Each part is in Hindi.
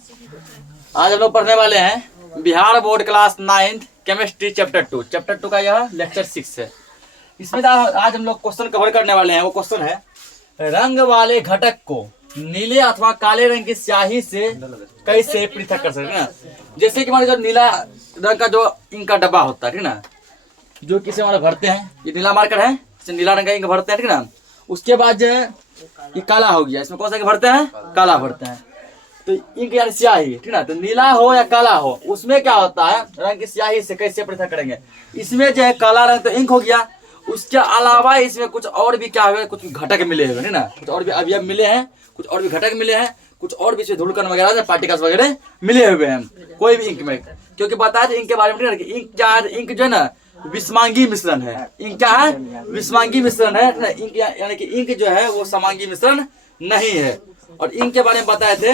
आज हम लोग पढ़ने वाले हैं Bihar board class 9th chemistry chapter 2। Chapter 2 का यह लेक्चर 6 है। इसमें आज हम लोग क्वेश्चन कवर करने वाले हैं। वो क्वेश्चन है, रंग वाले घटक को नीले अथवा काले रंग की स्याही से कैसे पृथक कर सकते हैं ना। जैसे कि हमारे जो नीला रंग का जो इंक का डब्बा होता है, ठीक ना, जो किसी हमारे भरते हैं, ये नीला मार्कर है, इसे नीला रंग का इंक भरते हैं, ठीक ना। उसके बाद जो है ये काला हो गया, इसमें कौन सा भरते हैं? काला भरते हैं। तो इंक यानी स्याही, ठीक ना, तो नीला हो या काला हो, उसमें क्या होता है, रंग की स्याही से कैसे पृथक करेंगे। इसमें जो है काला रंग तो इंक हो गया, उसके अलावा इसमें कुछ और भी क्या हुआ, कुछ घटक मिले हुए, है ना, कुछ और भी अवयव मिले हैं, कुछ और भी घटक मिले हैं, कुछ और भी धूलकण वगैरह पार्टिकल्स वगैरह मिले हुए हैं कोई भी इंक में। क्योंकि बता दें इंक के बारे में, इंक क्या है, इंक जो है ना विषमांगी मिश्रण है। इंक क्या है? विषमांगी मिश्रण है। इंक यानी कि इंक जो है वो समांगी मिश्रण नहीं है। और इंक के बारे में बताए थे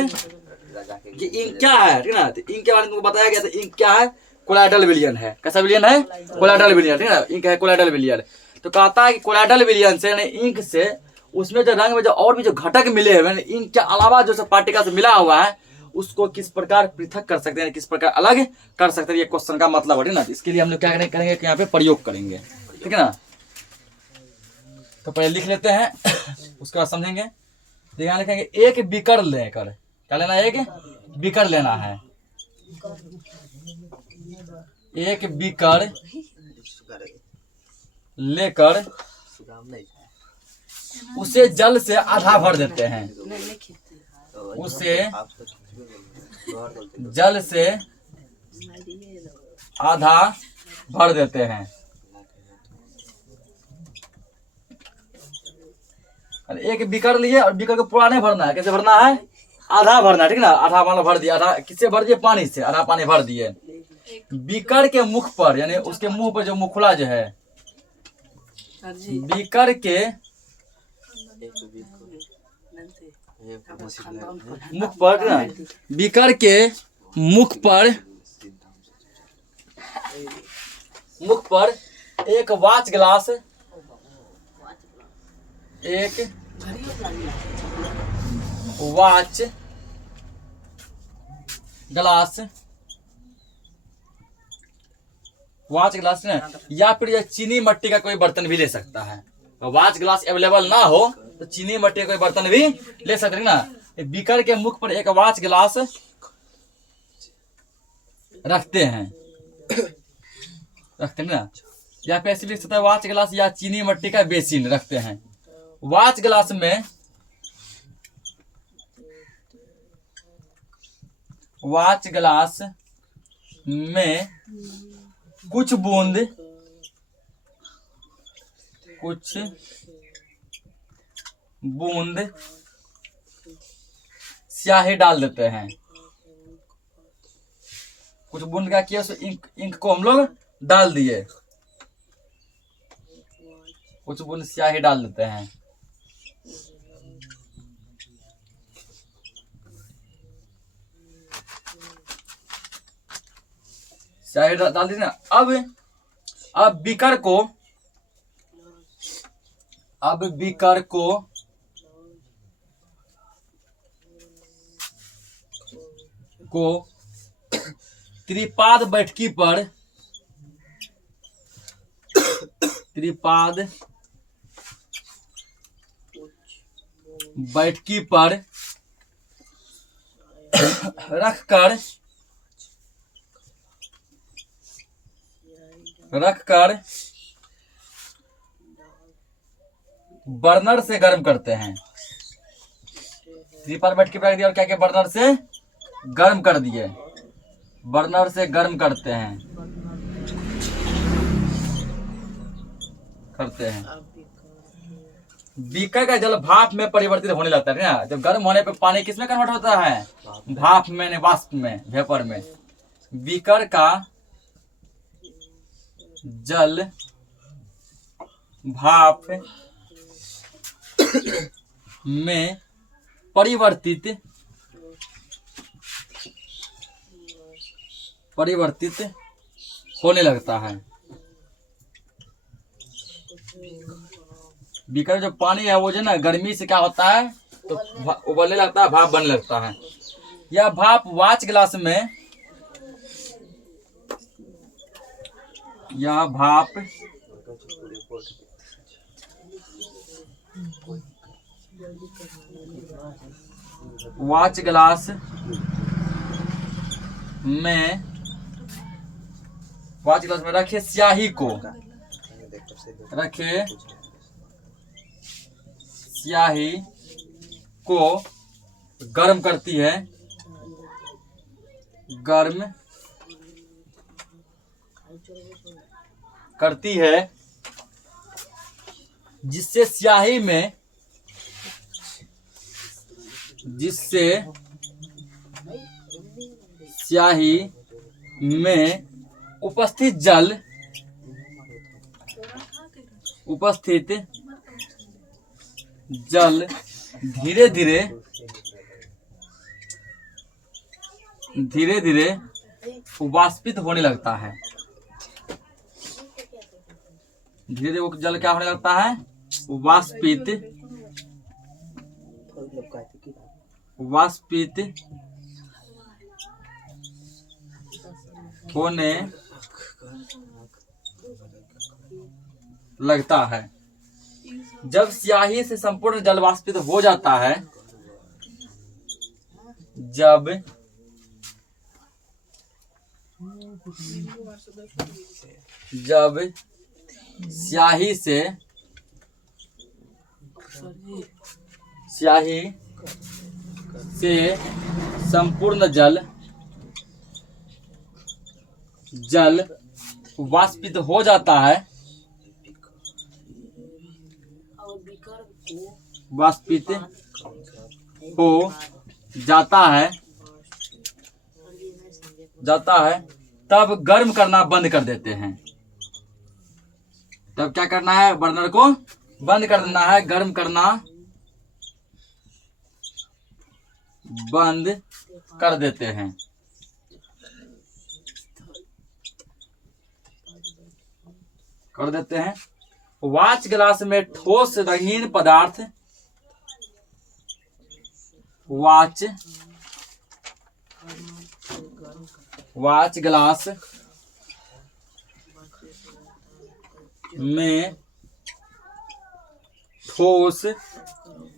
कि इंक क्या है, ठीक ना, तो इंक के बारे में बताया गया था। इंक क्या है? कोलाइडल विलयन है। कैसा विलयन है? कोलाइडल विलयन, ठीक ना, इंक है कोलाइडल विलयन। तो कहता है कि कोलाइडल विलयन से, इंक से, उसमें जो रंग में जो और भी जो घटक मिले हुए हैं, इंक के अलावा जो सब पार्टिकल्स मिला हुआ है, उसको किस प्रकार पृथक कर सकते हैं, किस प्रकार अलग कर सकते हैं, ये क्वेश्चन का मतलब है ना। इसके लिए हम लोग क्या करेंगे कि यहाँ पे प्रयोग करेंगे, ठीक है ना। तो पहले लिख लेते हैं, उसके बाद समझेंगे। तो यहाँ लिखेंगे एक बीकर लेकर, क्या लेना है? एक बीकर लेना है। एक बीकर लेकर उसे जल से आधा भर देते हैं। उसे जल से आधा भर देते हैं। एक बीकर लिए और बीकर को पूरा नहीं भरना है। कैसे भरना है? आधा भरना है, ठीक ना। आधा मानो भर दिया, आधा किससे भर दिए? पानी से। आधा पानी भर दिए। बीकर के मुख पर, यानी उसके मुंह पर जो मुखला जो है, बीकर के मुख पर ना, बीकर के मुख पर एक वाच ग्लास, एक वाच ग्लास ना, या फिर यह चीनी मट्टी का कोई बर्तन भी ले सकता है। तो वाच ग्लास अवेलेबल ना हो तो चीनी मट्टी का कोई बर्तन भी ले सकते हैं ना। बीकर के मुख पर एक वाच ग्लास रखते हैं ना, या फिर ऐसे भी सकता है वाच ग्लास या चीनी मट्टी का बेसिन रखते हैं। वाच ग्लास में कुछ बूंद स्याही डाल देते हैं। कुछ बूंद क्या किया, इंक को हम लोग डाल दिए, कुछ बूंद स्याही डाल देते हैं। स्याही डाल दी ना। अब बीकर को त्रिपाद बैठकी पर रखकर बर्नर से गर्म करते हैं। त्रिपाद बैठकी पर रख दिया और क्या क्या, बर्नर से गर्म कर दिए, बर्नर से गर्म करते हैं। बीकर का जल भाप में परिवर्तित होने लगता है ना। जब गर्म होने पे पानी किस में कन्वर्ट होता है? भाप में, वाष्प में, वेपर में। बीकर का जल भाप में परिवर्तित होने लगता है। बीकर जो पानी है वो जो ना गर्मी से क्या होता है तो उबलने लगता है, भाप बनने लगता है। यह भाप वाच ग्लास में, यह भाप वाच ग्लास में, वाच ग्लास में रखे स्याही को, रखे स्याही को गर्म करती है, गर्म करती है, जिससे स्याही में, जिससे स्याही में उपस्थित जल धीरे धीरे वाष्पित होने लगता है। धीरे धीरे वो जल क्या होने लगता है? वाष्पित होने लगता है। जब स्याही से संपूर्ण जल वाष्पित हो जाता है, जब स्याही से संपूर्ण जल वाष्पित हो जाता है, वाष्पित हो जाता है, तब गर्म करना बंद कर देते हैं। तब क्या करना है? बर्नर को बंद कर देना है, गर्म करना बंद कर देते हैं। वाच ग्लास में ठोस रंगीन पदार्थ, वाच ग्लास में ठोस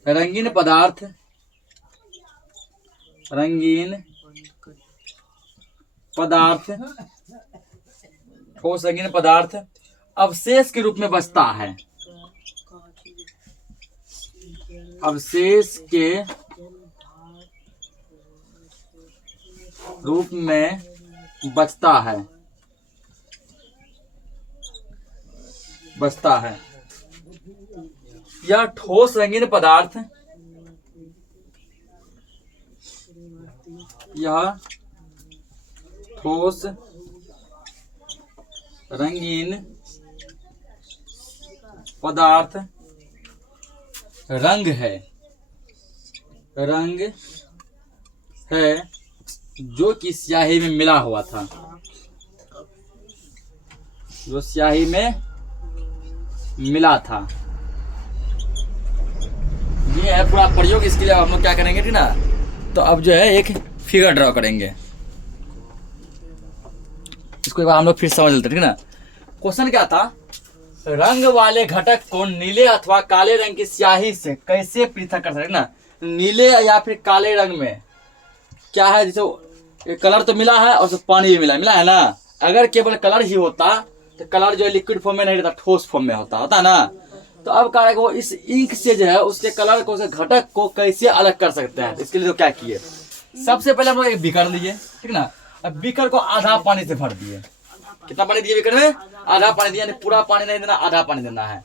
रंगीन पदार्थ, ठोस रंगीन पदार्थ अवशेष के रूप में बचता है। अवशेष के रूप में बचता है। यह ठोस रंगीन पदार्थ, यह ठोस रंगीन पदार्थ रंग है जो कि स्याही में मिला हुआ था, जो स्याही में मिला था। ये है पूरा प्रयोग। इसके लिए हम लोग क्या करेंगे, ठीक ना? तो अब जो है एक फिगर ड्रॉ करेंगे। इसको एक बार हम लोग फिर समझ लेते हैं, ठीक ना? क्वेश्चन क्या था? रंग वाले घटक को नीले अथवा काले रंग की स्याही से कैसे पृथक कर सकते ना? नीले या फिर काले रंग में क्या है, जैसे कलर तो मिला है और पानी भी मिला है ना। अगर केवल कलर ही होता तो कलर जो है लिक्विड फॉर्म में नहीं रहता, ठोस फॉर्म में होता ना। तो अब क्या है, वो इस इंक से जो है उसके कलर को, उसके घटक को कैसे अलग कर सकते हैं। इसके लिए तो क्या किए, सबसे पहले हम लोग एक बीकर लिए, ठीक ना? अब बीकर को आधा पानी से भर दिए। कितना पानी दिए बीकर में? आधा पानी दिया। पूरा पानी नहीं देना, आधा पानी देना है।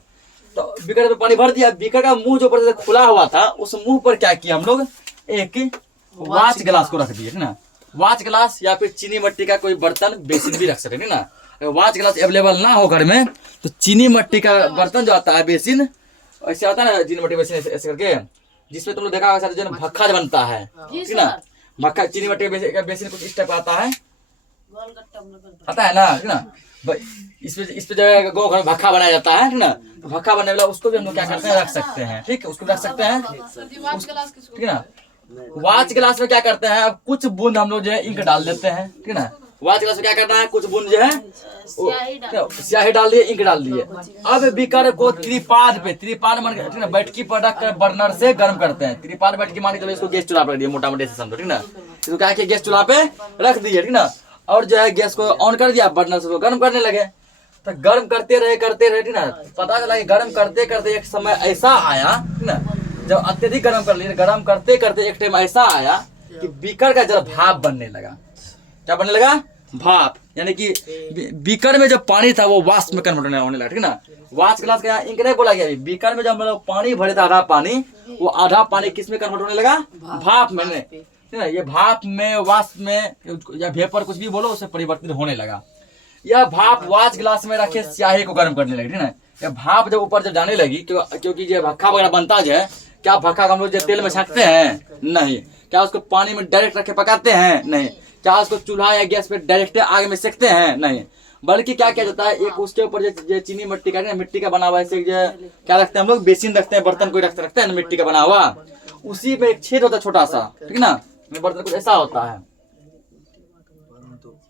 तो बीकर में पानी भर दिया। बीकर का मुंह जो ऊपर से खुला हुआ था, उस मुंह पर क्या किया हम लोग, एक वाच ग्लास को रख दिए, ठीक ना? वाच ग्लास या फिर चीनी मट्टी का कोई बर्तन, बेसिन भी रख सकते, ठीक ना? अगर वाच ग्लास अवेलेबल ना हो घर में तो चीनी मट्टी का बर्तन जो आता है, बेसिन ऐसे आता है ना, चीनी मट्टी बेसिन ऐसे करके, जिसमें तुम लोग देखा होगा जो भक्खा बनता है, ठीक ना? भक्खा चीनी मट्टी का बेसिन कुछ इस टाइप आता है ना, ठीक ना? इस पे जो है गो घर भक्खा बनाया जाता है, ठीक ना? तो भक्खा बनने वाला उसको भी हम लोग क्या करते हैं, रख सकते हैं, ठीक है? उसको रख सकते हैं, ठीक ना? वाच गिलास में क्या करते हैं, अब कुछ बूंद हम लोग जो है इंक डाल देते हैं, ठीक है ना। वाच गिलास में क्या करना है, कुछ बूंद जो है स्याही डाल दिए, इंक डाल दिए। अब बीकर को त्रिपाद मन, ठीक ना, बैठकी पर रख कर बर्नर से गर्म करते हैं। त्रिपाद बैठकी मान के चलो, इसको गैस चूल्हा पर रख दिया, मोटा मोटे से समझो, ठीक ना। इसको क्या किया, गैस चूल्हा पे रख दिया, ठीक ना। और जो है गैस को ऑन कर दिया, बर्नर से गर्म करने लगे। तो गर्म करते रहे, ठीक ना। पता चला कि गर्म करते करते एक समय ऐसा आया, ठीक ना, जब अत्यधिक गर्म कर लिए, गर्म करते करते एक टाइम ऐसा आया कि बीकर का जल भाप बनने लगा। क्या बनने लगा, भाप, यानी कि बीकर में जो पानी था वो वाष्प में कन्वर्ट होने लगा, ठीक ना। वाष्प गिलास का यहाँ इंक नहीं बोला गया, बीकर में जब मतलब पानी भरे था आधा पानी, वो आधा पानी किस में कन्वर्ट होने लगा, भाप में, ठीक ना। ये भाप में, वाष्प में या वेपर कुछ भी बोलो, उससे परिवर्तित होने लगा। यह भाप वाच गिलास में रखे स्याही को गर्म करने लगी, ठीक ना। यह भाप जब ऊपर जब जाने लगी, क्योंकि जो भक्का वगैरह बनता है, क्या भक्का हम लोग जो तेल में छांटते हैं, नहीं। क्या उसको पानी में डायरेक्ट रख के पकाते हैं, नहीं। क्या उसको चूल्हा या गैस पे डायरेक्ट आग में सेकते हैं, नहीं। बल्कि क्या किया जाता है, एक उसके ऊपर जो चीनी मिट्टी का, मिट्टी का बना हुआ है, क्या रखते हैं हम लोग, बेसिन रखते हैं, बर्तन कोई रखते हैं ना मिट्टी का बना हुआ, उसी पे एक छेद होता है छोटा सा, ठीक ना। बर्तन कुछ ऐसा होता है,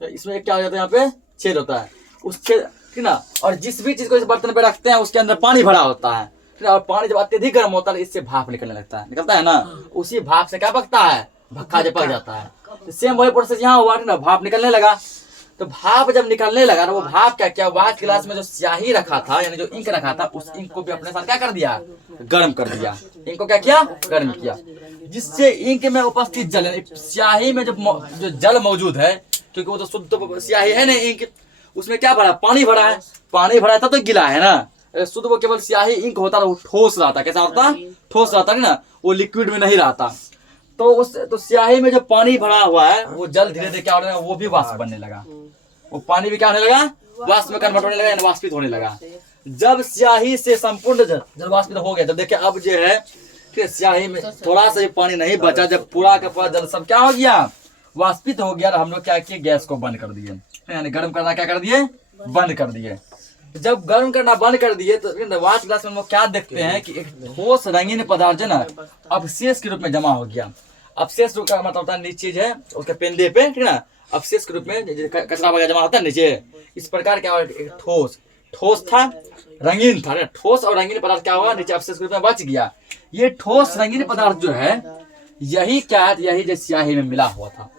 तो इसमें क्या हो जाता है, यहाँ पे छेद होता है, उस छेद, ठीक ना। और जिस भी चीज को इस बर्तन पे रखते हैं उसके अंदर पानी भरा होता है, ठीक है। और पानी जब अत्यधिक गर्म होता है, इससे भाप निकलने लगता है, निकलता है ना। उसी भाप से क्या पकता है, भक्का जब पक जाता है। तो सेम वही प्रोसेस यहाँ हुआ, ठीक ना, भाप निकलने लगा। तो भाप जब निकलने लगा ना, वो भाप क्या किया, वाच गिलास में जो स्याही रखा था, यानी जो इंक रखा था, उस इंक को भी अपने साथ क्या कर दिया, गर्म कर दिया। इंक को क्या किया, गर्म किया, जिससे इंक में उपस्थित जल, स्याही में जो जल मौजूद है, क्योंकि वो तो शुद्ध स्याही है ना, इंक, उसमें क्या भरा, पानी भरा है, पानी भरा था तो गिला है ना। शुद्ध वो केवल स्याही इंक होता है, वो ठोस रहता, कैसा होता, ठोस रहता है ना, वो लिक्विड में नहीं रहता। तो स्याही में जो पानी भरा हुआ है, वो जल धीरे धीरे क्या होने लगा, वो भी वाष्प बनने लगा। वो पानी भी क्या होने लगा, वाष्प में कन्वर्ट होने लगा, वाष्पित होने लगा। जब स्याही से संपूर्ण जल वाष्पित हो गया, जब देखिए अब जो है कि स्याही में थोड़ा सा पानी नहीं बचा, जब पूरा का पूरा जल सब क्या हो गया, वाष्पित हो गया। हम लोग क्या किए, गैस को बंद कर दिए, यानी गर्म करना क्या कर दिए, बंद कर दिए। जब गर्म करना बंद कर दिए तो वाच गिलास में हम लोग क्या देखते हैं कि एक ठोस रंगीन पदार्थ जो ना अवशेष के रूप में जमा हो गया। अवशेष का मतलब होता है नीचे जो है उसके पेंदे पे, ठीक ना, अवशेष के रूप में कचरा वगैरह जमा होता है नीचे। इस प्रकार क्या हुआ, एक ठोस था, रंगीन था, ठोस और रंगीन पदार्थ क्या हुआ, नीचे अवशेष के रूप में बच गया। ये ठोस रंगीन पदार्थ जो है, यही क्या है, यही जो स्याही में मिला हुआ था,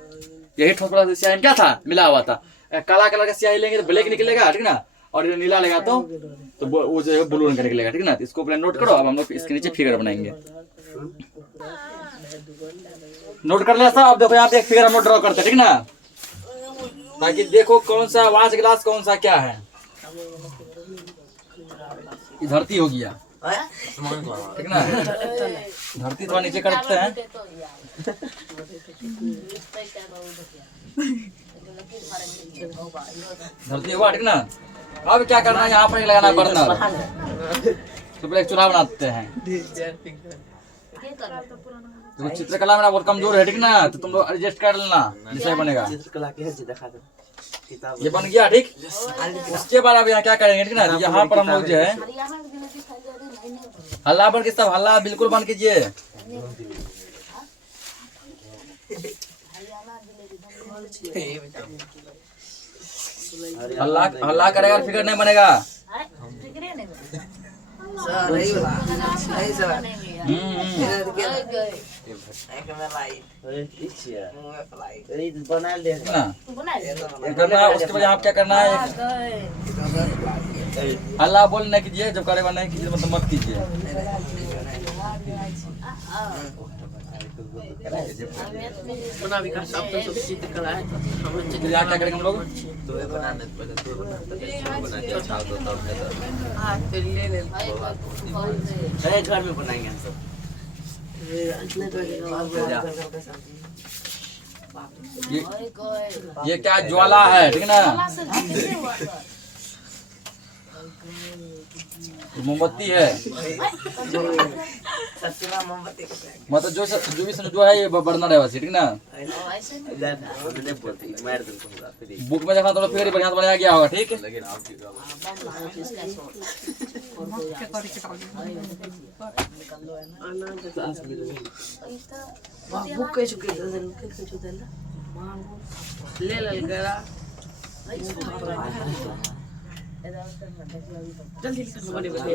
यही ठोस पदार्थ स्याही में क्या था, मिला हुआ था। काला कलर का स्याही लेंगे तो ब्लैक निकलेगा, ठीक ना, और नीला लेगा तो वो जो है ब्लू रंग का निकलेगा, ठीक ना। इसको पहले नोट करो। अब हम लोग इसके नीचे फिगर बनाएंगे, नोट कर लिया सब। अब देखो यहाँ पे एक फिगर हम लोग ड्रॉ करते हैं, ठीक ना, ताकि देखो कौन सा वाच गिलास कौन सा क्या है। धरती हो गया, ठीक ना, धरती थोड़ा नीचे करते हैं, धरती हुआ, ठीक ना। अब क्या करना है, यहाँ पर लगाना बर्नर, तो पहले एक चूल्हा बनाते हैं। तो चित्रकला मेरा बहुत कमजोर है, ठीक ना, तो तुम लोग एडजस्ट कर लेना, जैसे बनेगा। ये बन गया, ठीक। उसके बाद अब यहाँ क्या करेंगे, ठीक ना, यहाँ पर हम लोग जो है हल्ला बन के सब हल्ला बिल्कुल बंद कीजिए। हल्ला करेगा फिगर नहीं बनेगा। उसके बाद आप क्या करना है, हल्ला बोल नहीं कीजिए, जब करेगा नहीं कीजिए, मतलब मत कीजिए। क्या करेंगे हम लोग, घर में बनाएंगे हम सब। ये क्या ज्वाला है, ठीक ना। मोमबत्ती है, मतलब जो भी जो है ये बर्नर है वैसे, ठीक ना। बुक में देखा तो फिर बढ़िया से बनाया गया होगा, ठीक।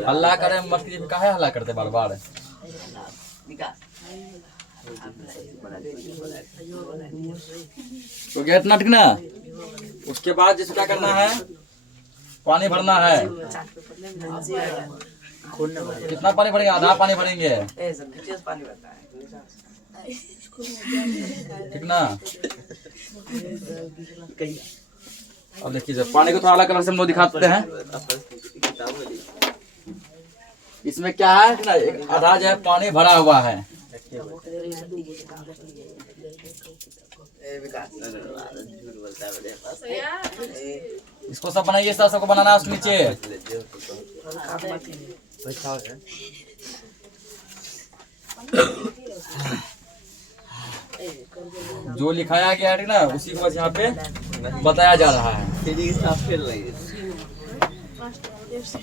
हल्ला करे मत कीजिए, काहे हल्ला करते बार बार। तो गया इतना, ठीक ना। उसके बाद जैसे क्या करना है, पानी भरना है। कितना पानी भरेंगे? आधा पानी भरेंगे, ठीक ना। अब देखिए सर, पानी को थोड़ा अलग कलर से हम लोग दिखाते हैं। इसमें क्या है ना, एक आधा जो है पानी भरा हुआ है। इसको सब बनाइए, सबको बनाना है उसके नीचे। जो लिखाया गया है ना, उसी को बस यहाँ पे बताया जा रहा है।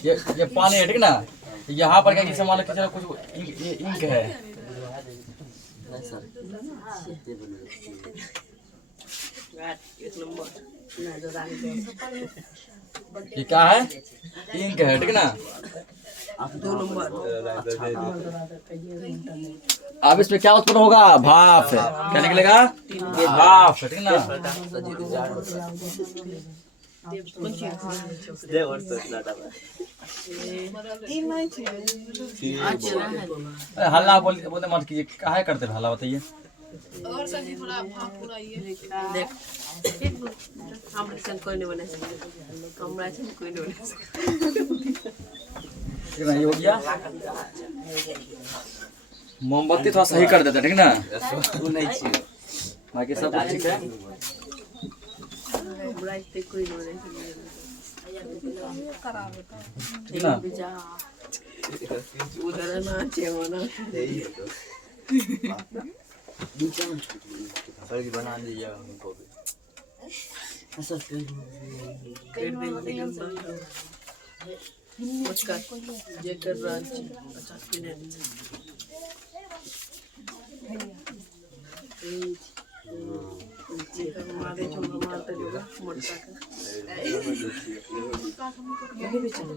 ये पानी है, ठीक ना। यहाँ पर क्या कि मान लो कि कुछ इंक है, ये क्या है? इंक है, ठीक ना। 2 नंबर। अब इसमें क्या उत्पन्न होगा? भाप। क्या निकलेगा? भाप, ठीक ना। हल्ला बोलते मत कीजिए, काहे करते हल्ला, बताइए। और सब्जी थोड़ा भाप पूरा ये देख हम संग कोई नहीं बना सकते, हमरा से कोई नहीं बना सकते। ये हो गया। मोमबत्ती थोड़ा सही कर देते, ठीक ना। बाकी सब कुछ ठीक है। हमरा से कोई नहीं बना सकते, ठीक ना। उधर ना चेवना सब्जी बना दीजिएगा हमको भी। जेकर ब्रांच 50 मिनट जेकर मारे छोड़ मारते होगा मोटा ये भी चल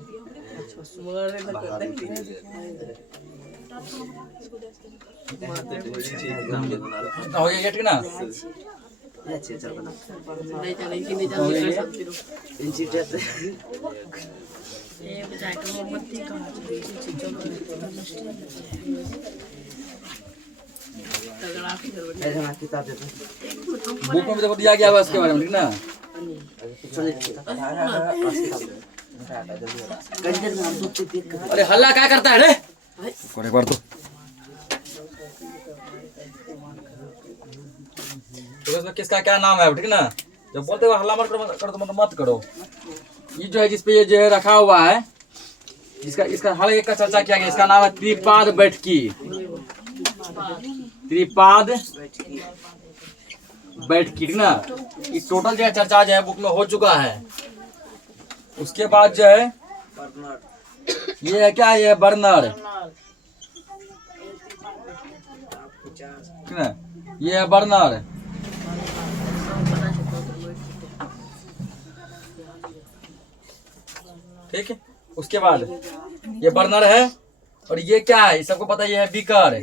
अच्छा सुमारे लगा दे हो गया, ठीक ना। नहीं चलें कि नहीं चलें सकती हो ये बचाए तो मोमबत्ती कहाँ बुक में देखो दिया गया है उसके बारे में, ठीक ना। अरे हल्ला क्या करता है रे? एक बार तो इसमें किसका क्या नाम है, ठीक ना। जब बोलते हो हल्ला मत करो तो मत करो। ये जो है जिसपे ये जो है रखा हुआ है, इसका हर एक का चर्चा किया गया। इसका नाम है त्रिपाद बैठकी। त्रिपाद बैठकी, ठीक ना। इस टोटल जो है चर्चा जो है बुक में हो चुका है। उसके बाद जो है ये है क्या, ये बर्नर, ठीक ना। ये है बर्नर, ठीक है। उसके बाद ये बर्नर है, और ये क्या है, सबको पता है, ये है बीकर।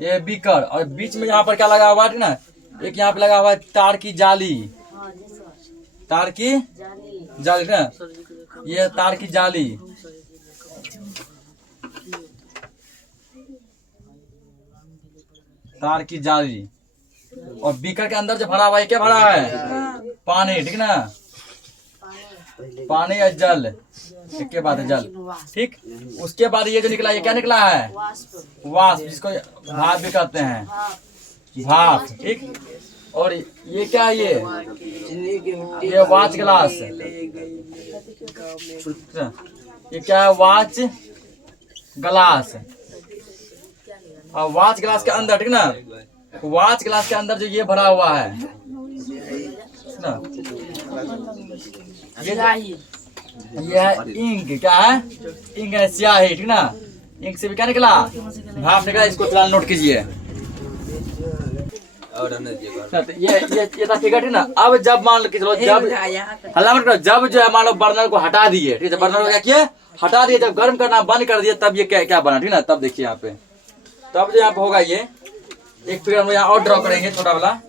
ये बीकर, और बीच में यहाँ पर क्या लगा हुआ है, ठीक ना। एक यहाँ पे लगा हुआ है तार की जाली, तार की जाली, ठीक ना। ये तार की जाली, तार की जाली। और बीकर के अंदर जो भरा हुआ है, क्या भरा है? पानी, ठीक ना। पानी या जल, एक के बाद जल, ठीक। उसके बाद ये जो निकला, ये क्या निकला है? वाष्प, जिसको भाप भी कहते हैं, भाप, ठीक। और ये क्या है ये वाच ग्लास। ये क्या है वाच ग्लास। और वाच ग्लास के अंदर ठीक ना, वाच ग्लास के अंदर जो ये भरा हुआ है ना, ये है इंक। क्या है? इंक है, स्याही ठीक ना। इंक से भी क्या निकला? भाप निकला। इसको फिलहाल नोट कीजिए। और हमने ये तो ये था फिगर ठीक ना। अब जब मान लो कि चलो जब हल्ला मत करो, जब जो है मान लो बर्नर को हटा दिए ठीक है, बर्नर को क्या किए? हटा दिए। जब गर्म करना बंद कर दिए तब ये क्या बना ठीक ना। तब देखिए यहाँ पे, तब जो यहाँ पे होगा ये एक फिगर हम यहाँ और ड्रॉ करेंगे छोटा वाला।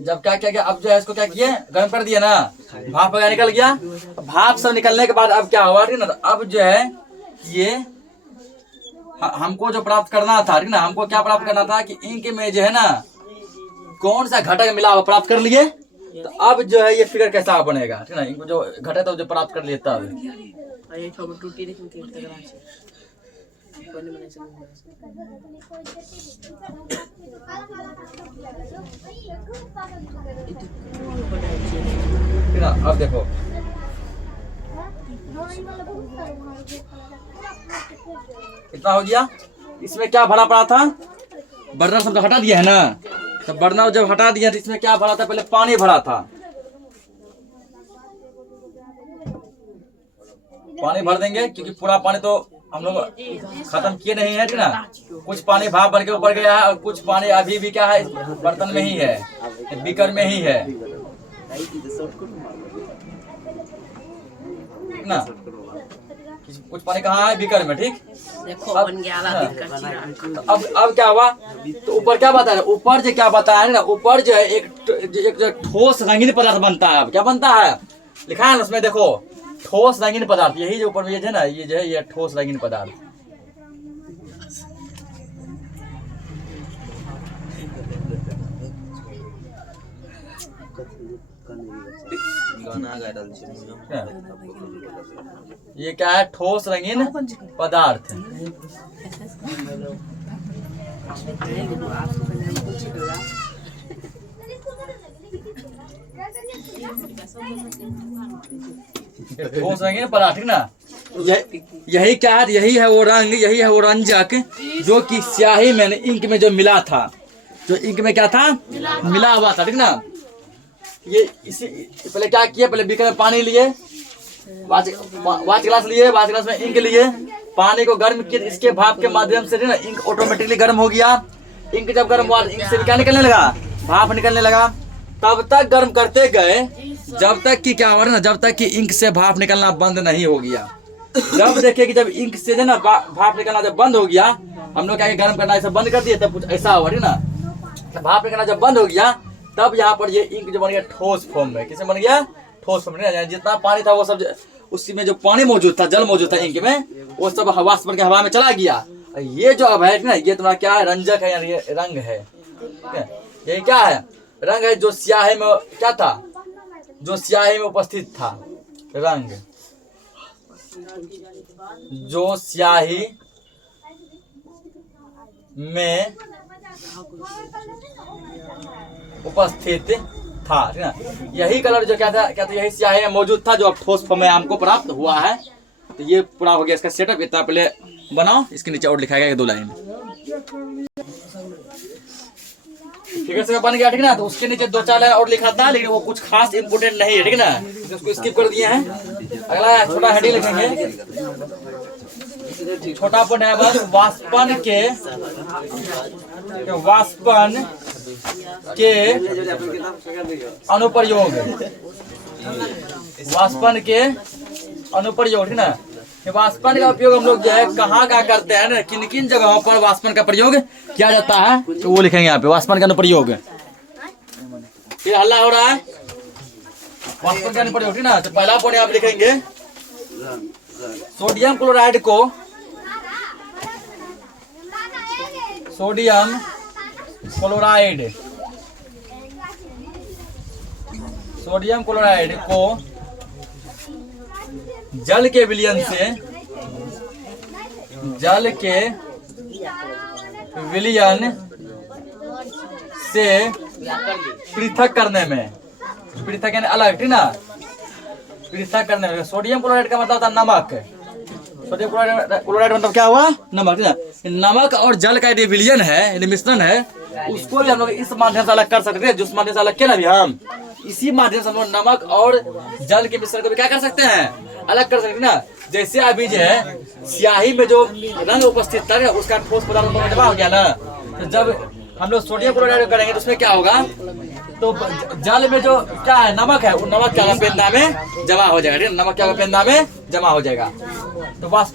जब क्या क्या अब जो है इसको क्या किए? गर्म कर दिया ना, भाप वगैरह निकल गया। भाप सब निकलने के बाद अब क्या हुआ ठीक ना, तो अब जो है ये हमको जो प्राप्त करना था ठीक ना, हमको क्या प्राप्त करना था कि इंक में जो है ना कौन सा घटक मिला हुआ प्राप्त कर लिए। तो अब जो है ये फिगर कैसा बनेगा ठीक ना, इनको जो घटक था जो प्राप्त कर लिए तब। ठीक ना, अब देखो इतना हो गया। इसमें क्या भरा पड़ा था? बर्नर सब तो हटा दिया है ना। तो बर्नर जब हटा दिया तो इसमें क्या भरा था? पहले पानी भरा था। पानी भर देंगे क्योंकि पूरा पानी तो हम लोग खत्म किए नहीं है ठीक ना। कुछ पानी भाप बन के ऊपर गया है और कुछ पानी अभी भी क्या है बर्तन में ही है, बीकर में ही है ना। कुछ पानी कहाँ है? बीकर में। ठीक। देखो अब बन गया अब क्या हुआ? तो ऊपर क्या बता है? ऊपर जो क्या बताया है ना, ऊपर जो है एक जो ठोस रंगीन पदार्थ बनता है। अब क्या बनता है? लिखा है ना उसमें, देखो ठोस रंगीन पदार्थ। यही जो ऊपर में ये है ना, ये जो है ये ठोस रंगीन पदार्थ। गाना गा डाल छै। ये क्या है? ठोस रंगीन पदार्थ। ठोस रंगीन पदार्थ ठीक ना। यही क्या है? यही है वो रंग, यही है वो रंजक जो कि स्याही में इंक में जो मिला था, जो इंक में क्या था? मिला हुआ था ठीक ना। ये इसी पहले क्या किया? पहले बीकर में पानी लिए, वाच ग्लास लिए, वाच ग्लास में इंक लिए, पानी को गर्म किए। इसके भाप के माध्यम से ना इंक ऑटोमेटिकली गर्म हो गया। इंक जब गर्म हुआ, इंक से क्या निकलने लगा? भाप निकलने लगा। तब तक गर्म करते गए जब तक कि क्या हुआ ना, जब तक कि इंक से भाप निकलना बंद नहीं हो गया। जब देखे कि जब इंक से जो ना भाप निकलना जब बंद हो गया, हम लोग क्या गर्म करना ऐसा बंद कर दिए, तब कुछ ऐसा हुआ ठीक ना। भाप निकलना जब बंद हो गया तब यहाँ पर ये इंक जो बन गया ठोस फॉर्म में। किसमें बन गया? ठोस फॉर्म में। जितना पानी था वो सब उसी में जो पानी मौजूद था, जल मौजूद था इंक में, वो सब हवा से बन के हवा में चला गया। ये जो अब है ना, ये तुम्हारा क्या है? रंजक है, ये रंग है। ये क्या है? रंग है जो स्याही में क्या था? जो स्याही में उपस्थित था। रंग जो स्याही में उपस्थित था ठीक ना। यही कलर जो क्या था यही स्याही में मौजूद था, जो अब ठोस फॉर्म में हमको प्राप्त हुआ है। तो ये पूरा हो गया इसका सेटअप। इतना पहले बनाओ, इसके नीचे और लिखा गया 2 लाइन। ठीक है, बन गया ठीक ना। तो उसके नीचे 2-4 लाइन और लिखा था, लेकिन वो कुछ खास इंपोर्टेंट नहीं है ठीक ना, तो उसको स्किप कर दिए हैं। अगला छोटा हेडिंग लिखेंगे, छोटा पॉइंट है बस, वाष्पन के अनुप्रयोग। वाष्पन के अनुप्रयोग ठीक ना। वाष्पन का उपयोग हम लोग जो है कहाँ करते हैं ना, किन किन जगहों पर वाष्पन का प्रयोग किया जाता है, तो वो लिखेंगे यहाँ पे। वाष्पन का अनुप्रयोग। फिर हल्ला हो रहा है, वाष्पन का अनुप्रयोग ठीक ना। तो पहला पॉइंट आप लिखेंगे, सोडियम क्लोराइड को जल के विलयन से पृथक करने में, पृथक यानी अलग, ठीक ना, पृथक करने में। सोडियम क्लोराइड का मतलब होता है नमक, सोडियम क्लोराइड मतलब क्या हुआ, नमक, ठीक ना। नमक और जल का जो विलयन है यानी मिश्रण है, उसको भी हम लोग इस माध्यम से अलग कर सकते हैं, जिस माध्यम से अलग किया ना अभी हम, इसी माध्यम से हम लोग नमक और जल के मिश्रण को भी क्या कर सकते हैं, अलग कर सकते हैं ना। जैसे अभी जो है स्याही में जो रंग उपस्थित था उसका ठोस पदार्थ में जमा हो गया ना, तो जब हम लोग सोडियम क्लोराइड करेंगे तो उसमें क्या होगा, तो जल में जो क्या है नमक है, वो नमक क्या होगा, पेंदा में जमा हो जाएगा, ठीक है, नमक क्या होगा, पेंदा में जमा हो जाएगा। तो वाष्प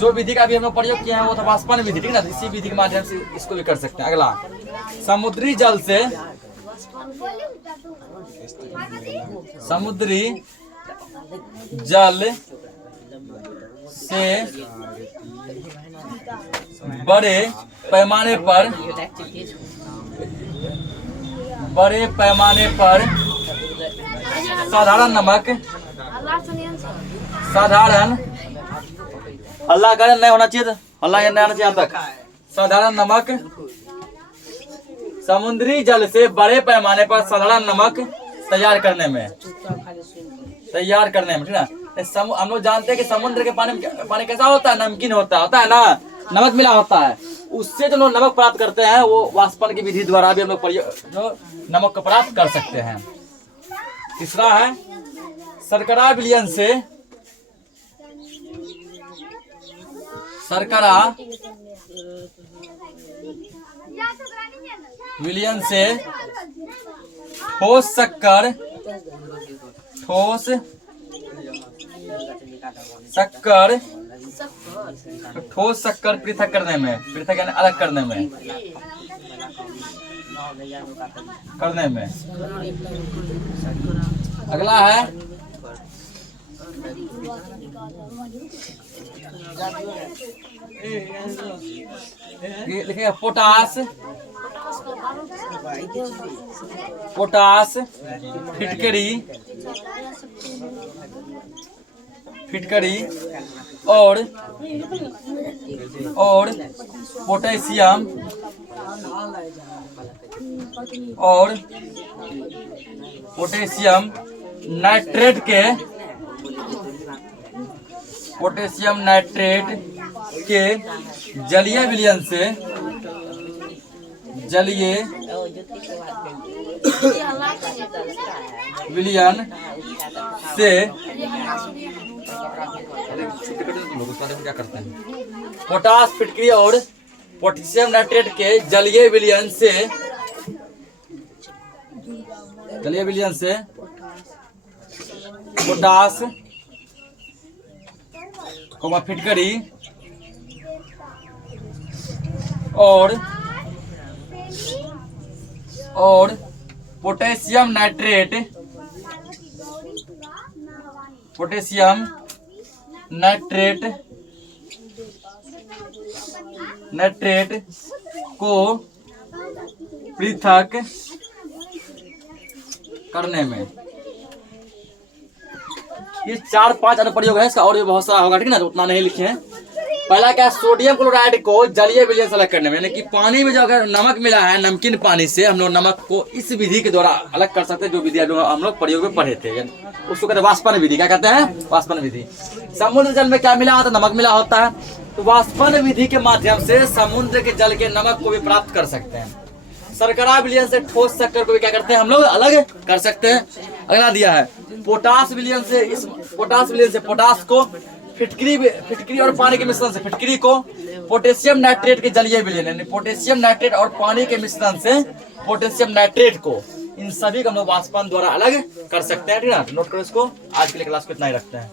जो विधि का भी हम लोग प्रयोग किया है वो था वाष्पन विधि, ठीक है ना। इसी विधि के माध्यम से इसको भी कर सकते हैं। अगला, समुद्री जल से बड़े पैमाने पर साधारण नमक, साधारण, अल्लाह का नहीं होना चाहिए, अल्लाह नहीं आना चाहिए यहाँ तक, साधारण नमक, समुद्री जल से बड़े पैमाने पर साधारण नमक तैयार करने में, ठीक है। हम लोग जानते हैं कि समुद्र के पानी कैसा होता है, नमकीन होता है ना, नमक मिला होता है। उससे जो लोग नमक प्राप्त करते हैं वो वाष्पन की विधि द्वारा भी हम लोग नमक को प्राप्त कर सकते हैं। तीसरा है शर्करा विलयन से ठोस शक्कर पृथक करने में, पृथक यानी अलग करने में, अगला है लिखिए पोटास, फिटकरी और पोटेशियम नाइट्रेट के जलीय विलयन से क्या करते हैं, पोटास फिटकरी और पोटेशियम नाइट्रेट के जलीय विलयन से पोटास फिटकरी और पोटेशियम नाइट्रेट को पृथक करने में। ये 4-5 अनुप्रयोग है, इसका और भी बहुत सारा होगा, ठीक है ना, तो उतना नहीं लिखे हैं। पहला क्या, सोडियम क्लोराइड को जलीय विलयन से अलग करने में, यानी कि पानी में जो अगर नमक मिला है, नमकीन पानी से हम लोग नमक को इस विधि के द्वारा अलग कर सकते हैं, जो विधि हम लोग प्रयोग में पढ़े थे, उसको कहते हैं वाष्पन विधि। क्या कहते हैं, वाष्पन विधि। समुद्र जल में क्या मिला होता है, नमक मिला होता है, तो वाष्पन विधि के माध्यम से समुद्र के जल के नमक को भी प्राप्त कर सकते हैं। शर्करा विलयन से ठोस शक्कर को भी क्या करते हैं, हम लोग अलग कर सकते हैं। अगला दिया है पोटास विलयन से, इस पोटास विलयन से पोटास को फिटकरी और पानी के मिश्रण से फिटकरी को पोटेशियम नाइट्रेट के जलीय विलयन, यानी पोटेशियम नाइट्रेट और पानी के मिश्रण से पोटेशियम नाइट्रेट को, इन सभी को हम लोग वाष्पन द्वारा अलग कर सकते हैं, ठीक है ना। नोट करो इसको। आज के लिए क्लास को इतना ही रखते हैं।